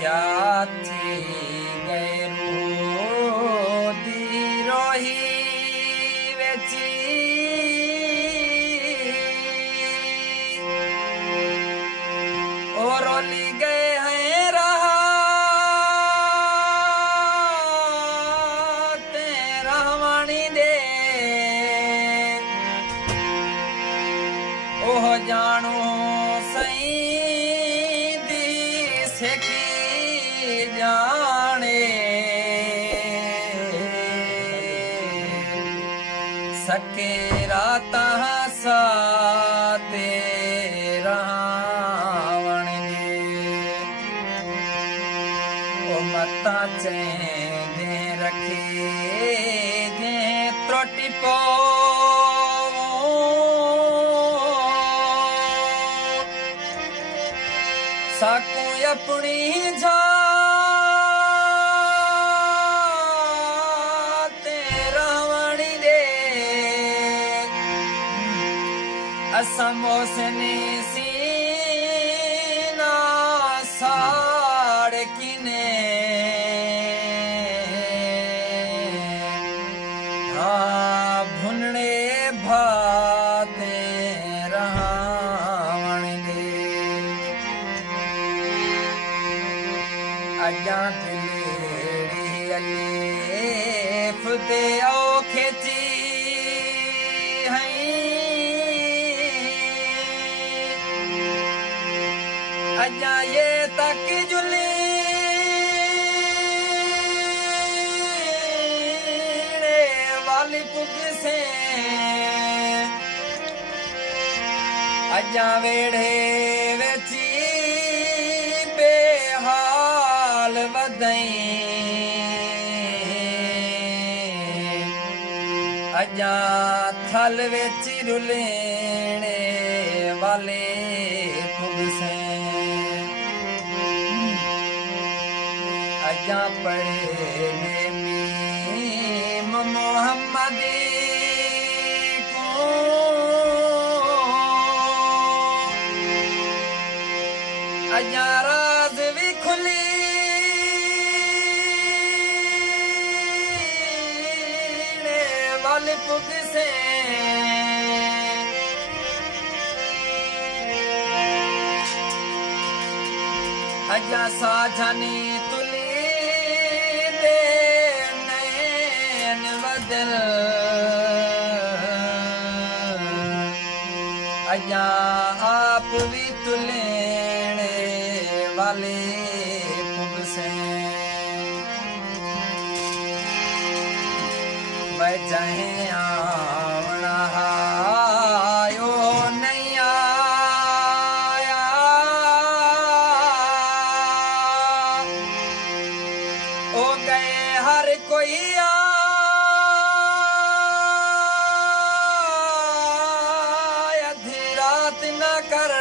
क्या थी गैरू दी रोही वेची और रोली गए हैं रहा तेरा वाणी दे ओह जानो सही दी सेकी जाने सके राता साते रावण दे ओ मता चेंदे रखे दे त्रोटी पो साकू अपनी जा रावणी दे असमोसने सीना साड़ किने हाँ भुनने भाते रावण दे अजा दिलेड़ी अलीफ दे ओ खेची अजा ये तक जुली वाली पुग से अजा वेड़े वेची बेहाल वदई अजा थल वेची रुलेने वाले पुग से अजा पढ़े ने मीम मोहम्मदी को अजा राज भी खुली वाले पुग से अजा साझनी तुली दे नैन बदल अजा आप भी तुलेने वाले पुग से बचाहे आवना हायो नहीं आया ओ गए हर कोई आधी रात न कर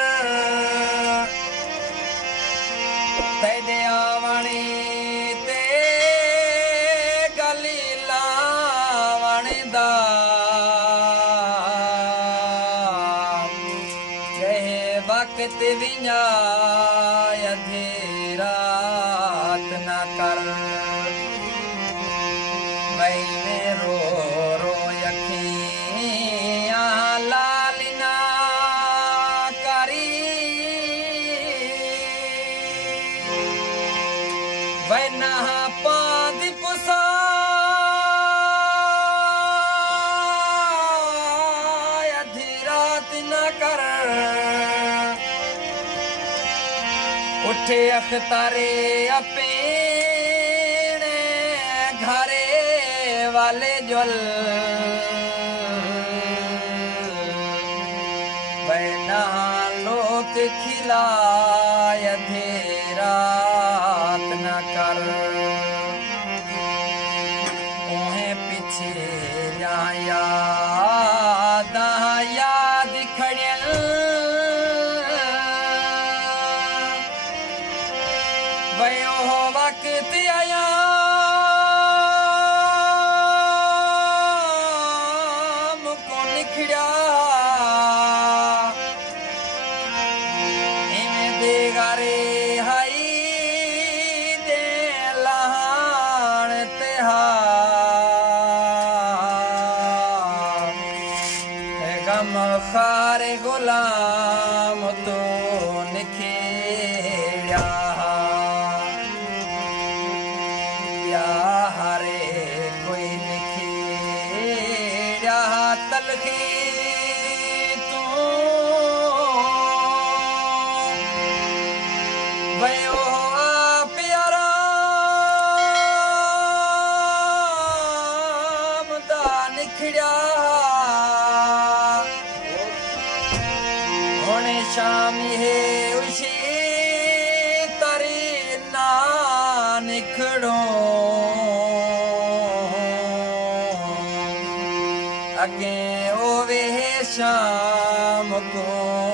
तेरे आवणी ते गली लावण दा कहे वक्त विञा अधी रात न कर मई में रो रो यखियां लालिना करी वैना पाद पुसा अधी रात न कर उठे अख्तारे अपने घरे वाले जल बैना लोक खिलाय अधी रात न कर उन्हें पीछे याद याद खड़ियल भयो वक्त आया मुको निखड़ा इमें देगारे हाई भयो प्यारा दा निखड़िया हुण शामी है उशी तरी ना निखड़ो अगे ओवे शाम को